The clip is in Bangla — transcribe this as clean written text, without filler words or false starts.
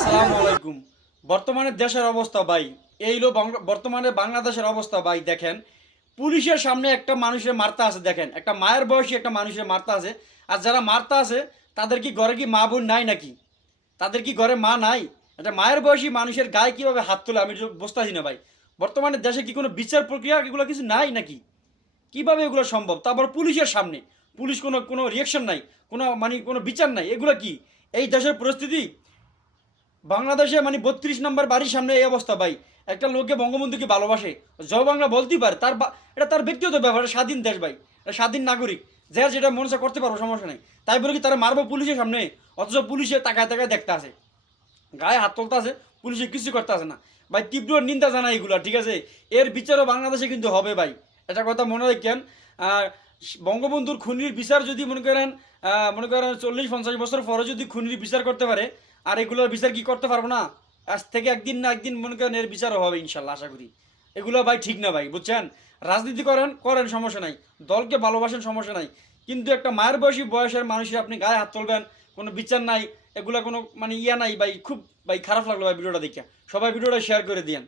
আসসালামু আলাইকুম। বর্তমানে দেশের অবস্থা ভাই, এই হলো বর্তমানে বাংলাদেশের অবস্থা ভাই। দেখেন, পুলিশের সামনে একটা মানুষের মারতে আছে, দেখেন একটা মায়ের বয়সী একটা মানুষের মারতে আছে। আর যারা মারতে আছে তাদের কি ঘরে কি মা বোন নাই নাকি? তাদের কি ঘরে মা নাই? একটা মায়ের বয়সী মানুষের গায়ে কিভাবে হাত তোলে আমি বুঝতেছি না ভাই। বর্তমানে দেশে কি কোনো বিচার প্রক্রিয়া এগুলো কিছু নাই নাকি? কিভাবে এগুলো সম্ভব? তারপর পুলিশের সামনে পুলিশ কোনো কোনো রিয়াকশন নাই, কোনো মানে কোনো বিচার নাই, এগুলো কি এই দেশের পরিস্থিতি? বাংলাদেশে মানে 32 নম্বর বাড়ির সামনে এই অবস্থা ভাই। একটা লোকে বঙ্গবন্ধুকে ভালোবাসে, জয় বাংলা বলতেই পারে, এটা তার ব্যক্তিগত ব্যাপার, এটা স্বাধীন দেশ ভাই, এটা স্বাধীন নাগরিক, যে যেটা মনে হচ্ছে করতে পারবো, সমস্যা নেই। তাই বলে কি তারা মারবো পুলিশের সামনে? অথচ পুলিশে তাকায় তাকায় দেখতে আসে, গায়ে হাত তুলতে আছে, পুলিশে কিছু করতে আসে না ভাই। তীব্র নিন্দা জানাই এগুলো, ঠিক আছে? এর বিচারও বাংলাদেশে কিন্তু হবে ভাই, এটা কথা মনে রাখেন। আর বঙ্গবন্ধুর খুনির বিচার যদি মনে করেন 40-50 বছর পরে যদি খুনির বিচার করতে পারে, আর এগুলোর বিচার কি করতে পারবো না? আজ থেকে একদিন না একদিন মনে করেন এর বিচারও হবে ইনশাল্লাহ, আশা করি। এগুলো ভাই ঠিক না ভাই, বুঝছেন? রাজনীতি করেন করেন সমস্যা নাই, দলকে ভালোবাসেন সমস্যা নাই, কিন্তু একটা মায়ের বয়সের মানুষের আপনি গায়ে হাত তুলবেন, কোনো বিচার নাই, এগুলা কোনো মানে ইয়া নাই ভাই। খুব ভাই খারাপ লাগলো ভাই ভিডিওটা দেখে। সবাই ভিডিওটা শেয়ার করে দিয়েন।